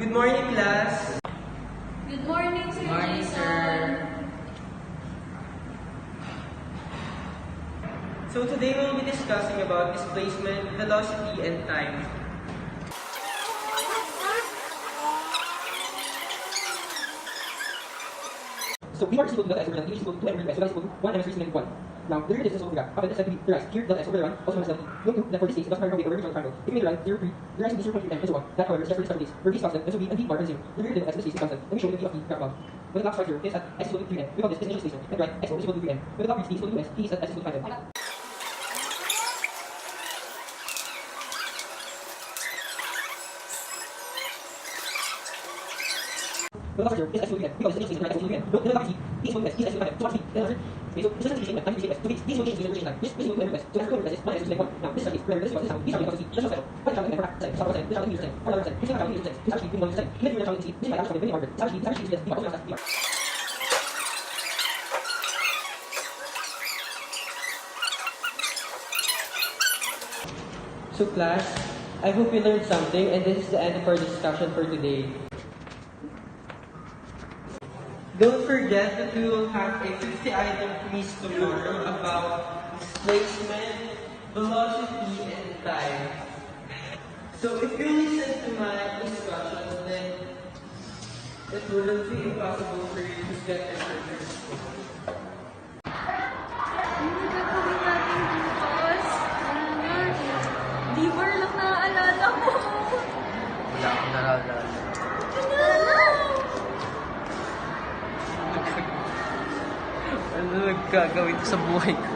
Good morning, class. Good morning, Sir Morning, Jason. sir. So today we'll be discussing about displacement, velocity, and time. So V bar is equal to delta S over delta T is equal to 2 m over delta S, so that is equal to 1 ms raised to negative 1. Now, the derivative is also graph. After this, that to be theorized. Here, delta S over delta 1, also known as delta T. Note 2, that for this case, it doesn't matter how big or very triangle. If you make the line 0, 3, the rise will be 0.3 m and so on. That, however, is just for this type of case, where V is constant, and so V and V bar are 0. The derivative as in this case is constant. Let me show you the V of T graph above. When the graph starts here, it is at x equal to 3m. We call this initial displacement. And right, x is equal to 3m. When the graph reaches T is equal to 2s, T is at s is equal to 5m. The last here is s equal to m. Because this initial displacement is s equal to m. Note the last t is equal to s, t is s equal to 5m. So what's t? Then answer. Okay, so this is the statement times this statement. So this is equal to time. This is equal to m s. So that's equal to s. 1 s is 1. Now this is a case. Remember this is this is how this is just settle. What is counting for percent? Start percent. This is counting percent. For percent. This is counting percent. This is actually 1%. Even if you're counting this is like actually very hard. It's actually is v bar. Also v bar. So class, I hope you learned something, and this is the end of our discussion for today. Don't forget that we will have a 50-item quiz tomorrow about displacement, velocity, and time. So if you listen to my discussion, then it wouldn't be impossible for you to get answers. Ano gagawin natin bukas? D-bar lang naaalala ko. Wala akong nalala. Ano nagkagawin ko sa buhay ko?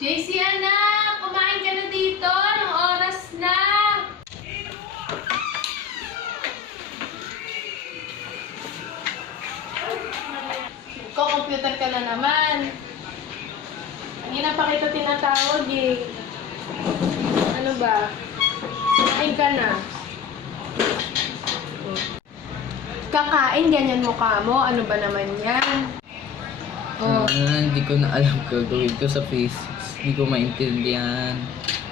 JC, anak! Kumain ka na dito! Anong oras na? Computer ka na naman. Kanina pa kita tinatawag eh. Ano ba? Kumain ka na. Kakain, ganyan mukha mo. Ano ba naman yan? Oh. Hindi ko na alam gagawin ko sa physics. Hindi ko maintindihan.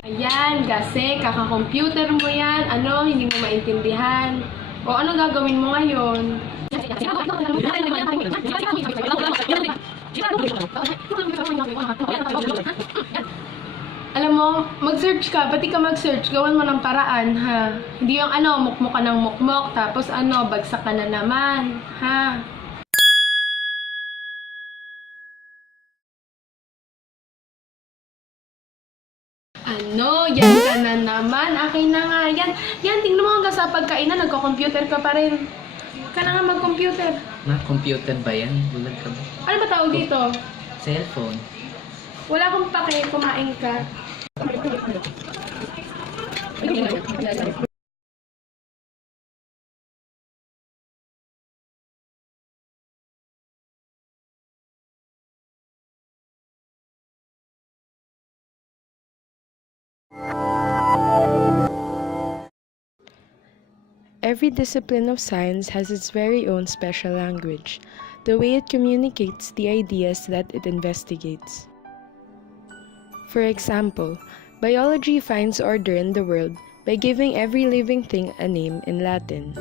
Ayan, kasi kaka-computer mo yan. Ano, hindi mo maintindihan. O ano gagawin mo ngayon? Alam mo, mag-search ka. Pati ka mag-search, gawan mo ng paraan, ha? Hindi yung ano, mukmok ka ng mukmok, tapos ano, bagsak ka na naman, ha? Ano? Yan ka na naman. Akin na nga yan. Yan, tingnan mo hanggang sa pagkainan, nagko-computer ka pa rin. Ka na nga mag-computer. Na-computer ba yan? Bulag ka ba? Ano ba tawag dito? Cellphone. Wala akong pake, kumain ka. Every discipline of science has its very own special language, the way it communicates the ideas that it investigates. For example, biology finds order in the world by giving every living thing a name in Latin.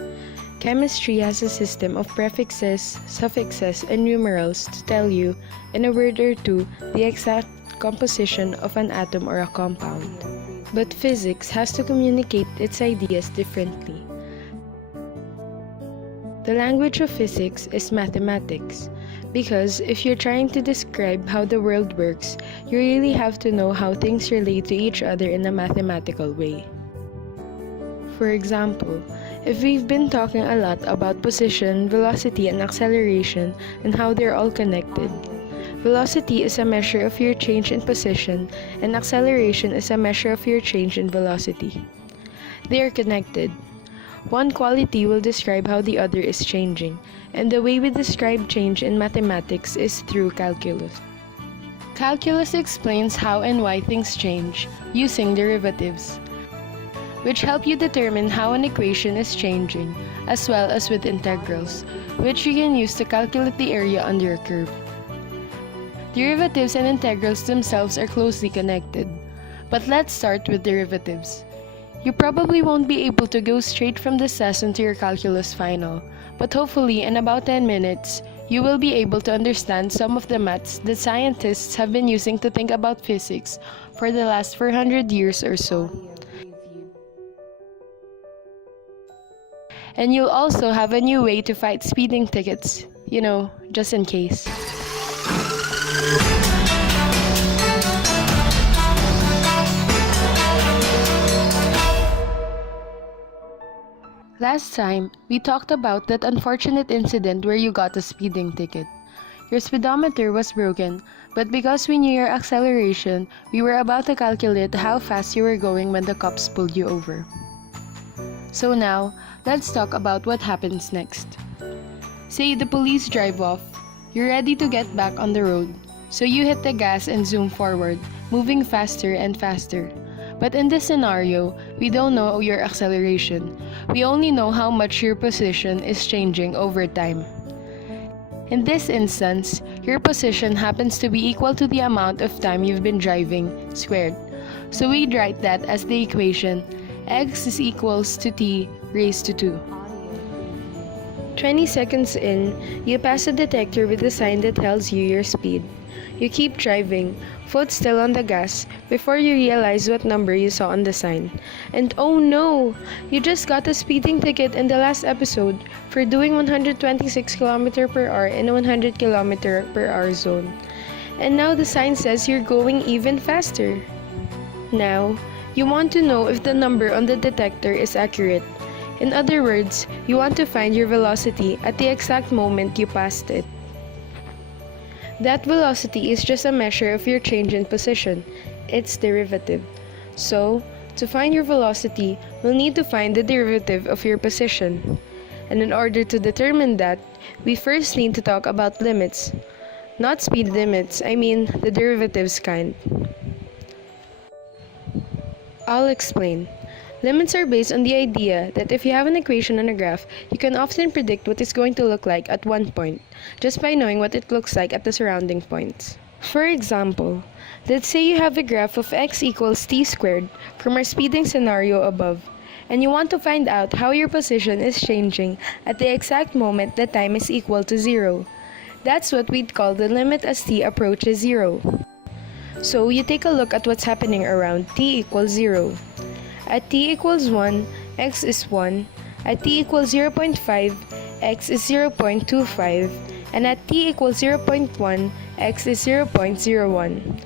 Chemistry has a system of prefixes, suffixes, and numerals to tell you, in a word or two, the exact composition of an atom or a compound. But physics has to communicate its ideas differently. The language of physics is mathematics, because if you're trying to describe how the world works, you really have to know how things relate to each other in a mathematical way. For example, if we've been talking a lot about position, velocity, and acceleration and how they're all connected, velocity is a measure of your change in position and acceleration is a measure of your change in velocity. They are connected. One quality will describe how the other is changing, and the way we describe change in mathematics is through calculus. Calculus explains how and why things change using derivatives, which help you determine how an equation is changing, as well as with integrals, which you can use to calculate the area under a curve. Derivatives and integrals themselves are closely connected, but let's start with derivatives. You probably won't be able to go straight from this lesson to your calculus final, but hopefully in about 10 minutes, you will be able to understand some of the maths that scientists have been using to think about physics for the last 400 years or so. And you'll also have a new way to fight speeding tickets, just in case. Last time, we talked about that unfortunate incident where you got a speeding ticket. Your speedometer was broken, but because we knew your acceleration, we were about to calculate how fast you were going when the cops pulled you over. So now, let's talk about what happens next. Say the police drive off. You're ready to get back on the road, so you hit the gas and zoom forward, moving faster and faster. But in this scenario, we don't know your acceleration. We only know how much your position is changing over time. In this instance, your position happens to be equal to the amount of time you've been driving squared. So we'd write that as the equation x is equals to t raised to 2. 20 seconds in, you pass a detector with a sign that tells you your speed. You keep driving, foot still on the gas, before you realize what number you saw on the sign. And oh no! You just got a speeding ticket in the last episode for doing 126 km per hour in a 100 km per hour zone. And now the sign says you're going even faster. Now, you want to know if the number on the detector is accurate. In other words, you want to find your velocity at the exact moment you passed it. That velocity is just a measure of your change in position, its derivative. So, to find your velocity, we'll need to find the derivative of your position. And in order to determine that, we first need to talk about limits. Not speed limits, I mean the derivatives kind. I'll explain. Limits are based on the idea that if you have an equation on a graph, you can often predict what it's going to look like at one point, just by knowing what it looks like at the surrounding points. For example, let's say you have a graph of x equals t squared from our speeding scenario above, and you want to find out how your position is changing at the exact moment that time is equal to 0. That's what we'd call the limit as t approaches 0. So you take a look at what's happening around t equals 0. At t equals 1, x is 1. At t equals 0.5, x is 0.25. And at t equals 0.1, x is 0.01.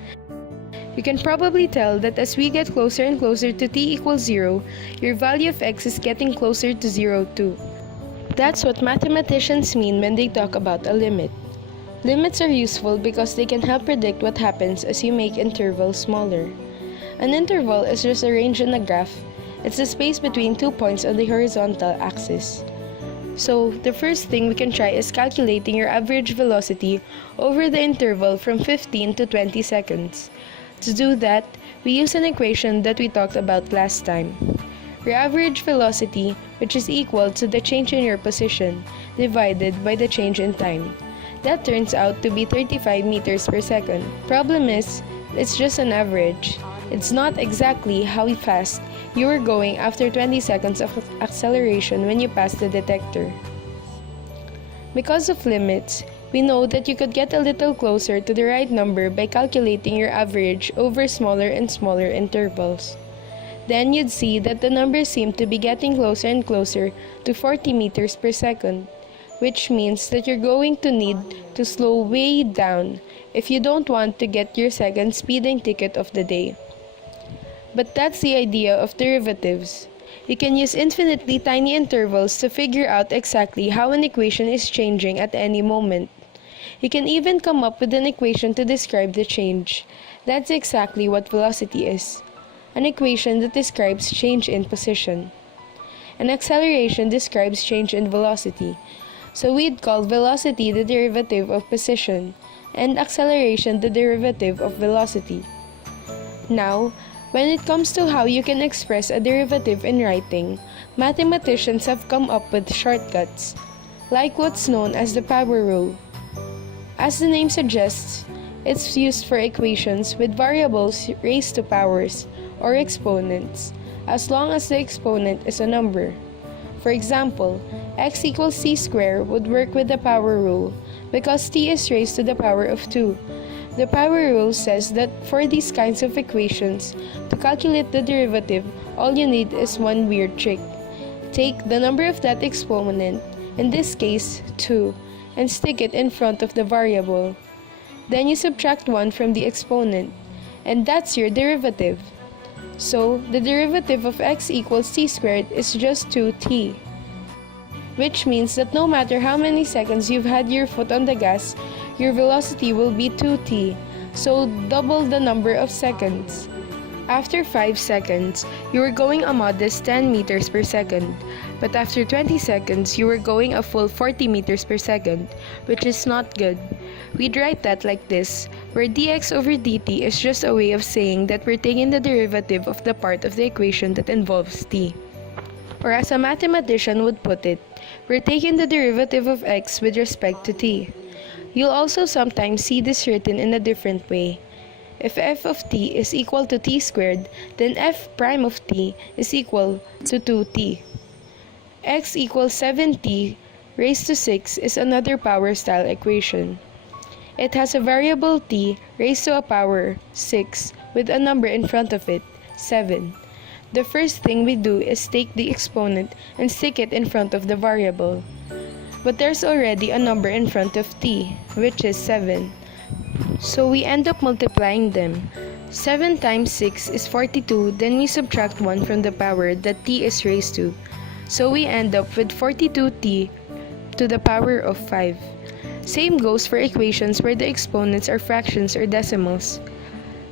You can probably tell that as we get closer and closer to t equals 0, your value of x is getting closer to 0 too. That's what mathematicians mean when they talk about a limit. Limits are useful because they can help predict what happens as you make intervals smaller. An interval is just a range in a graph. It's the space between 2 points on the horizontal axis. So, the first thing we can try is calculating your average velocity over the interval from 15 to 20 seconds. To do that, we use an equation that we talked about last time. Your average velocity, which is equal to the change in your position, divided by the change in time. That turns out to be 35 meters per second. Problem is, it's just an average. It's not exactly how fast you were going after 20 seconds of acceleration when you passed the detector. Because of limits, we know that you could get a little closer to the right number by calculating your average over smaller and smaller intervals. Then you'd see that the numbers seem to be getting closer and closer to 40 meters per second, which means that you're going to need to slow way down if you don't want to get your second speeding ticket of the day. But that's the idea of derivatives. You can use infinitely tiny intervals to figure out exactly how an equation is changing at any moment. You can even come up with an equation to describe the change. That's exactly what velocity is. An equation that describes change in position. An acceleration describes change in velocity. So we'd call velocity the derivative of position, and acceleration the derivative of velocity. Now, when it comes to how you can express a derivative in writing, mathematicians have come up with shortcuts, like what's known as the power rule. As the name suggests, it's used for equations with variables raised to powers, or exponents, as long as the exponent is a number. For example, x equals t squared would work with the power rule because t is raised to the power of 2. The power rule says that for these kinds of equations, to calculate the derivative, all you need is one weird trick. Take the number of that exponent, in this case 2, and stick it in front of the variable. Then you subtract 1 from the exponent, and that's your derivative. So, the derivative of x equals t squared is just 2t. Which means that no matter how many seconds you've had your foot on the gas, your velocity will be 2t, so double the number of seconds. After 5 seconds, you were going a modest 10 meters per second, but after 20 seconds, you were going a full 40 meters per second, which is not good. We'd write that like this, where dx over dt is just a way of saying that we're taking the derivative of the part of the equation that involves t. Or as a mathematician would put it, we're taking the derivative of x with respect to t. You'll also sometimes see this written in a different way. If f of t is equal to t squared, then f prime of t is equal to 2t. X equals 7t raised to 6 is another power style equation. It has a variable t raised to a power 6 with a number in front of it, 7. The first thing we do is take the exponent and stick it in front of the variable. But there's already a number in front of t, which is 7. So we end up multiplying them. 7 times 6 is 42, then we subtract 1 from the power that t is raised to. So we end up with 42t to the power of 5. Same goes for equations where the exponents are fractions or decimals.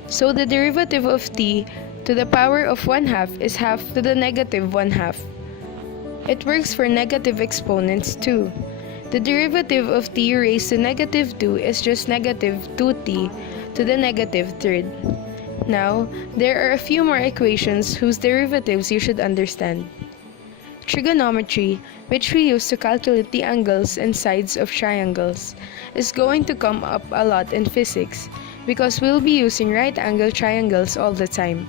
So the derivative of t to the power of 1/2 is half to the negative 1/2. It works for negative exponents too. The derivative of t raised to negative 2 is just negative 2t to the negative third. Now, there are a few more equations whose derivatives you should understand. Trigonometry, which we use to calculate the angles and sides of triangles, is going to come up a lot in physics because we'll be using right-angle triangles all the time.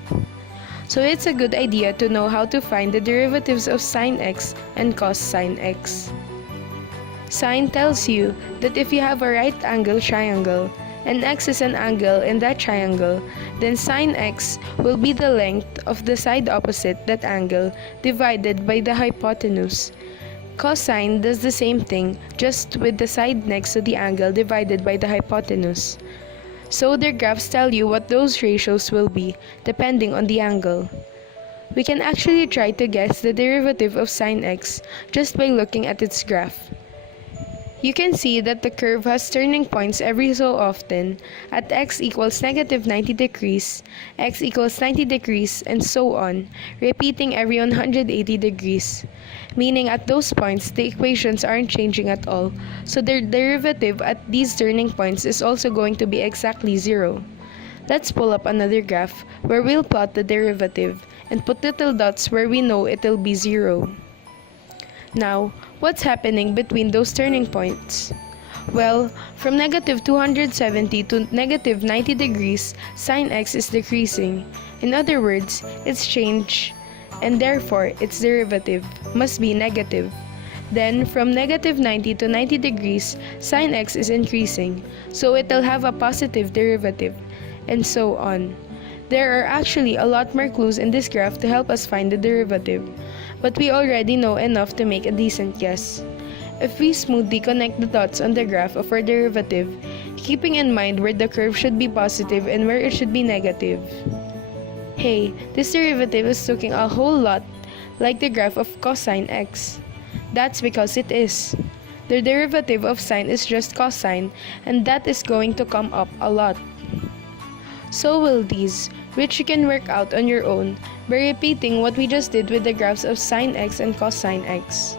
So it's a good idea to know how to find the derivatives of sine x and cos sine x. Sine tells you that if you have a right-angle triangle and x is an angle in that triangle, then sine x will be the length of the side opposite that angle divided by the hypotenuse. Cosine does the same thing, just with the side next to the angle divided by the hypotenuse. So their graphs tell you what those ratios will be, depending on the angle. We can actually try to guess the derivative of sine x just by looking at its graph. You can see that the curve has turning points every so often at x equals negative 90 degrees, x equals 90 degrees, and so on, repeating every 180 degrees. Meaning at those points, the equations aren't changing at all, so their derivative at these turning points is also going to be exactly 0. Let's pull up another graph where we'll plot the derivative and put little dots where we know it'll be 0. Now, what's happening between those turning points? Well, from negative 270 to negative 90 degrees, sine x is decreasing. In other words, its change, and therefore its derivative, must be negative. Then, from negative 90 to 90 degrees, sine x is increasing, so it'll have a positive derivative, and so on. There are actually a lot more clues in this graph to help us find the derivative, but we already know enough to make a decent guess. If we smoothly connect the dots on the graph of our derivative, keeping in mind where the curve should be positive and where it should be negative. Hey, this derivative is looking a whole lot like the graph of cosine x. That's because it is. The derivative of sine is just cosine, and that is going to come up a lot. So will these, which you can work out on your own by repeating what we just did with the graphs of sine x and cosine x.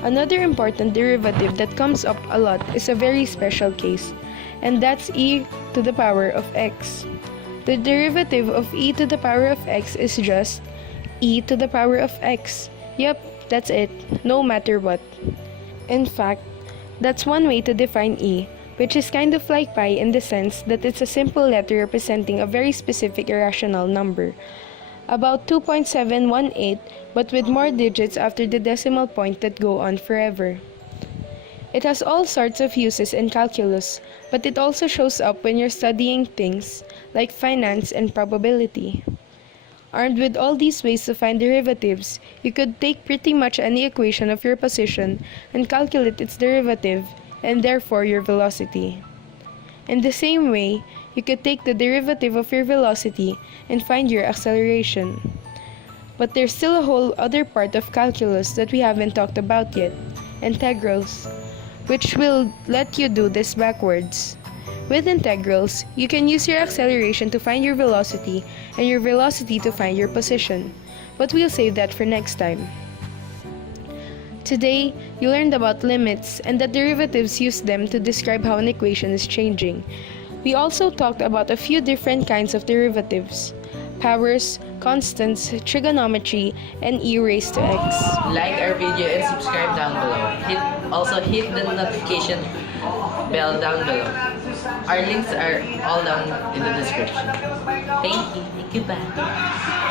Another important derivative that comes up a lot is a very special case, and that's e to the power of x. The derivative of e to the power of x is just e to the power of x. Yep, that's it, no matter what. In fact, that's one way to define e, which is kind of like pi in the sense that it's a simple letter representing a very specific irrational number. about 2.718, but with more digits after the decimal point that go on forever. It has all sorts of uses in calculus, but it also shows up when you're studying things like finance and probability. Armed with all these ways to find derivatives, you could take pretty much any equation of your position and calculate its derivative, and therefore your velocity. In the same way, you could take the derivative of your velocity and find your acceleration. But there's still a whole other part of calculus that we haven't talked about yet, integrals, which will let you do this backwards. With integrals, you can use your acceleration to find your velocity and your velocity to find your position, but we'll save that for next time. Today, you learned about limits and that derivatives use them to describe how an equation is changing. We also talked about a few different kinds of derivatives: powers, constants, trigonometry, and e raised to x. Like our video and subscribe down below. Also hit the notification bell down below. Our links are all down in the description. Thank you. Thank you, bye.